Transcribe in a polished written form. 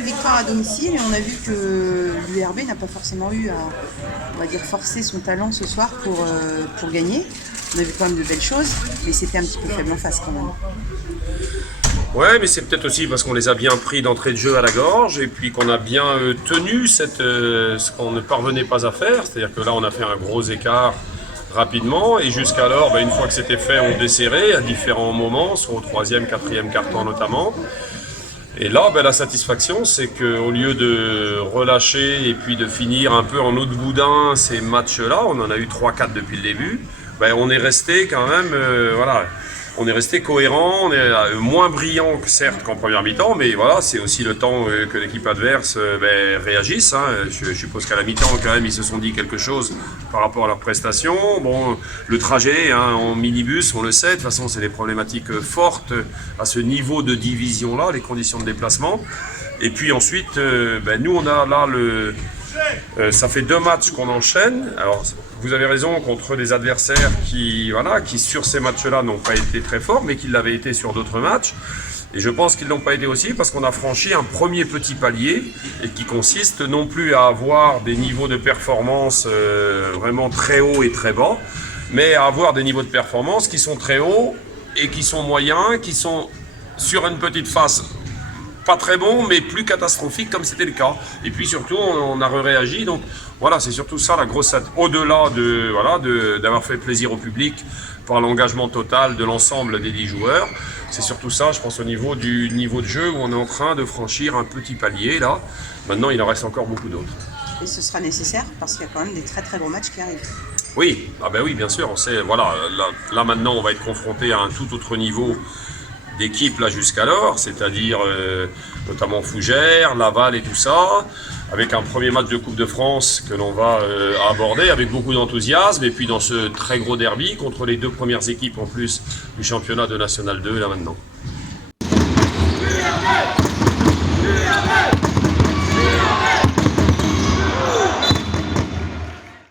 belle victoire à domicile et on a vu que l'URB n'a pas forcément eu à, on va dire, forcer son talent ce soir pour gagner. On a vu quand même de belles choses, mais c'était un petit peu faible en face quand même. Ouais, mais c'est peut-être aussi parce qu'on les a bien pris d'entrée de jeu à la gorge et puis qu'on a bien tenu ce qu'on ne parvenait pas à faire. C'est-à-dire que là, on a fait un gros écart rapidement et jusqu'alors, une fois que c'était fait, on desserrait à différents moments, soit au troisième, quatrième quart-temps notamment. Et là, la satisfaction, c'est qu'au lieu de relâcher et puis de finir un peu en eau de boudin ces matchs-là, on en a eu 3-4 depuis le début, on est resté quand même, on est resté cohérent, on est moins brillant que certes qu'en première mi-temps, mais voilà, c'est aussi le temps que l'équipe adverse réagisse. Hein. Je suppose qu'à la mi-temps, quand même, ils se sont dit quelque chose par rapport à leur prestation. Bon, le trajet en minibus, on le sait, de toute façon, c'est des problématiques fortes à ce niveau de division-là, les conditions de déplacement. Et puis ensuite, nous, on a là ça fait 2 matchs qu'on enchaîne. Alors, vous avez raison, contre des adversaires qui sur ces matchs-là n'ont pas été très forts, mais qui l'avaient été sur d'autres matchs. Et je pense qu'ils n'ont pas été aussi parce qu'on a franchi un premier petit palier et qui consiste non plus à avoir des niveaux de performance vraiment très hauts et très bas, mais à avoir des niveaux de performance qui sont très hauts et qui sont moyens, qui sont sur une petite phase pas très bon, mais plus catastrophique comme c'était le cas. Et puis surtout, on a réagi. Donc voilà, c'est surtout ça la grosse. Au-delà d'avoir fait plaisir au public par l'engagement total de l'ensemble des 10 joueurs, c'est surtout ça, je pense, au niveau du niveau de jeu où on est en train de franchir un petit palier là. Maintenant, il en reste encore beaucoup d'autres. Et ce sera nécessaire parce qu'il y a quand même des très très gros matchs qui arrivent. Oui, oui, bien sûr. On sait, là maintenant, on va être confronté à un tout autre niveau d'équipe là jusqu'alors, c'est-à-dire notamment Fougères, Laval et tout ça, avec un premier match de Coupe de France que l'on va aborder avec beaucoup d'enthousiasme, et puis dans ce très gros derby contre les 2 premières équipes en plus du championnat de National 2 là maintenant.